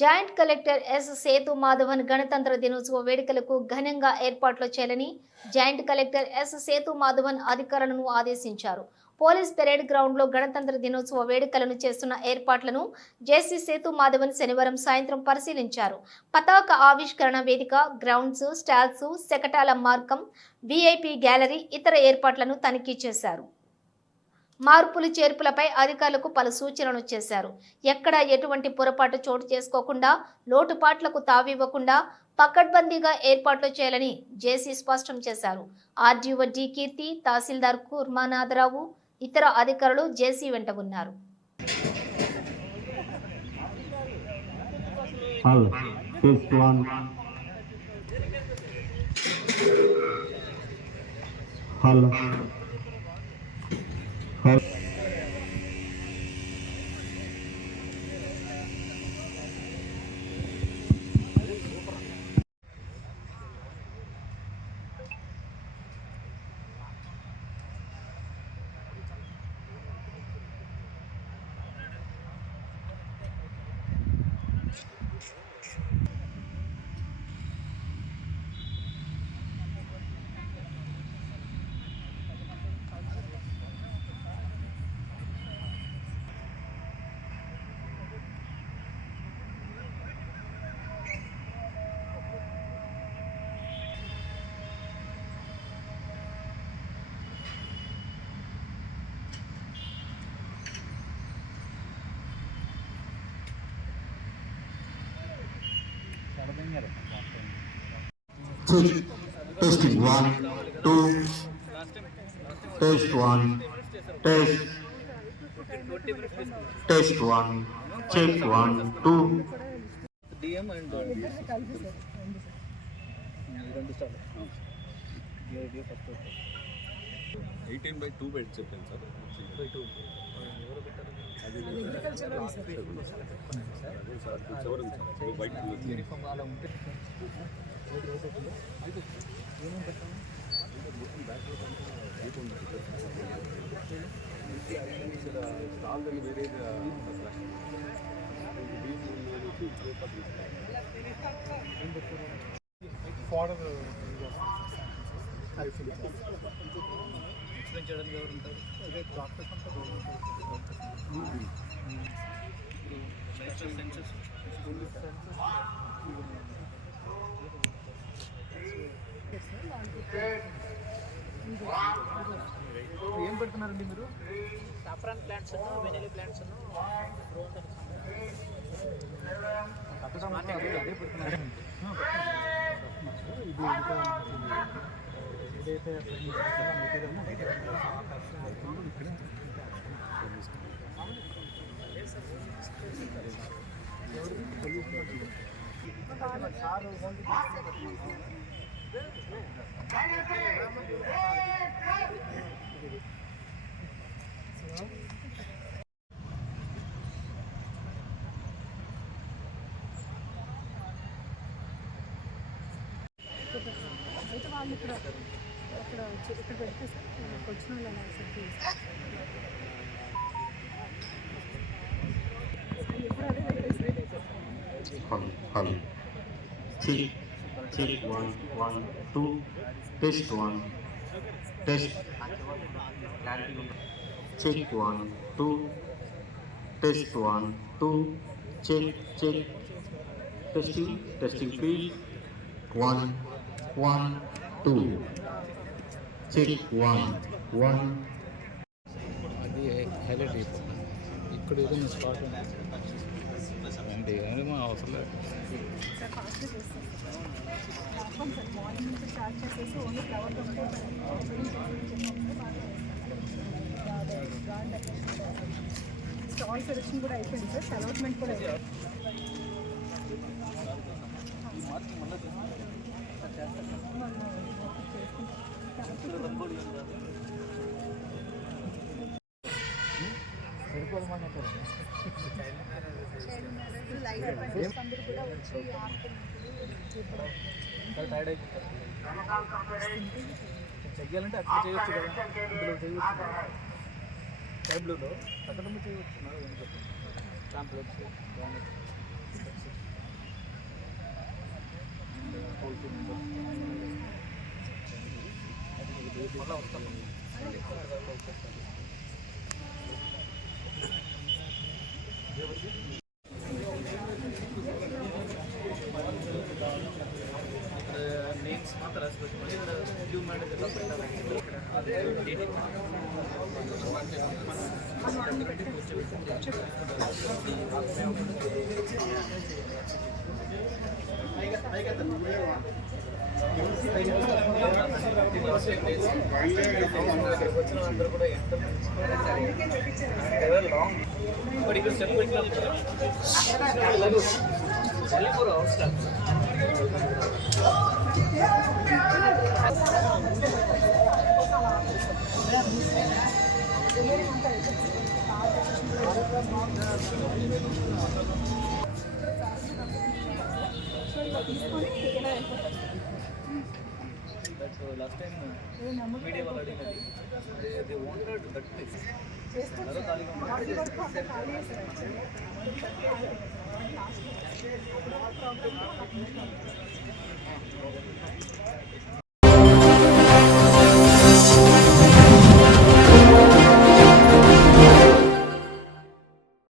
Joint collector S Sethu Madhavan గణతంత్ర దినోత్సవ వేడుకలకు ఘనంగా ఏర్పాట్లు చేయాలని joint collector S Sethu Madhavan అధికారులను ఆదేశించారు. పోలీస్ పెరేడ్ గ్రౌండ్ లో గణతంత్ర దినోత్సవ వేడుకలను చేస్తున్న ఏర్పాట్లను జేసీ సేతు మాధవన్ శనివారం సాయంత్రం పరిశీలించారు. పతాక ఆవిష్కరణ వేదిక, గ్రౌండ్స్, స్టాల్స్, శకటాల మార్గం, విఐపి గ్యాలరీ, ఇతర ఏర్పాట్లను తనిఖీ చేశారు. మార్పులు చేర్పులపై అధికారులకు పలు సూచనలు చేశారు. ఎక్కడ ఎటువంటి పొరపాటు చోటు చేసుకోకుండా, లోటుపాట్లకు తావివ్వకుండా పకడ్బందీగా ఏర్పాట్లు చేయాలని జేసీ స్పష్టం చేశారు. ఆర్డీఓ డి కీర్తి, తహసీల్దార్ కుర్మానాథరావు, ఇతర అధికారులు జేసీ వెంట ఉన్నారు. Testing 1, 2, test 1, test 1, check 1, 2. DM and 18/2 bed చెప్పండి సార్. 6/2 అది యూనిఫామ్ అలా ఉంటే చేయడానికి ఎవరు ఉంటారు? అదే డాక్టర్స్ అంతా ఏం పెడుతున్నారండి మీరు? సాఫ్రాన్ ప్లాంట్స్, వెనిలా ప్లాంట్స్, అదే పెడుతున్నారు. ఏదైతే అయితే వాళ్ళు ఇక్కడ పెడితే వచ్చిన వాళ్ళు అలా యాక్సెప్ట్ చేస్తారు. ఇప్పుడు అదే Check 1, 1, 2, test 1, test. Check 1, 2, test 1, 2, check. Testing please. 1, 1, 2. Check 1, 1. అది హైలైట్ అయిపోతుంది. ఇక్కడ ఏదైనా స్పాట్ అండి, ఏమో అవసరం లేదు. మార్నింగ్ నుంచి స్టార్ట్ చేసేసి ఓన్లీ ఫ్లవర్ స్టాల్ సెలెక్షన్ కూడా అయిపోయింది సార్. అలాట్మెంట్ కూడా అయిపోయింది. అందరూ కూడా వచ్చి టైర్డ్ అయిపోతారు. చెయ్యాలంటే అక్కడ చేయొచ్చు కదా, ఇందులో చేయొచ్చు కదా. టైబ్లూలో అక్కడ చేయవచ్చు. ప్యాంప్లెట్స్ మళ్ళీ వస్తాను. నేమ్స్ మాత్రం రాసి పెట్టుకోండి. ఇక్కడ డ్యూ మ్యాటర్ ఎలా పెట్టాలంటే అదే డేటింగ్ వచ్చిన అందరూ కూడా ఎంత లాంగ్ బట్ ఇక్కడ స్టెప్ పెట్టినప్పుడు 24 hours తీసుకొని ఇలా వెళ్ళిపోతాం. లాస్ట్ టైం మీడియా వాళ్ళు అడిగినది దే వాంటెడ్ దట్ ప్లేస్ అదో ఖాళీగా ఉంది.